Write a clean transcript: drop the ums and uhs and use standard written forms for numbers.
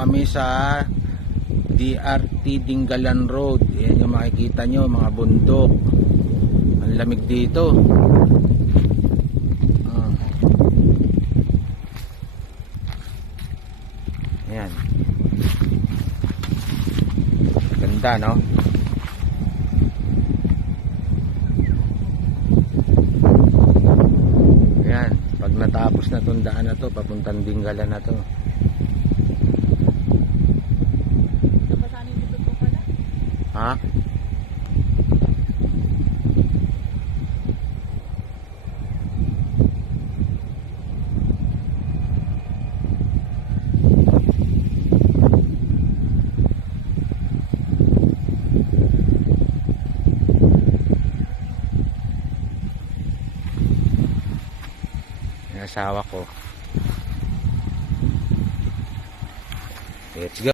kami sa DRT Dingalan Road. Yan yung makikita nyo, mga bundok. Ang lamig dito. Ayan. Ganda, no? Ayan. Pag natapos na itong daan na to, papuntang Dingalan na to. Ha? Yung asawa ko. Let's go.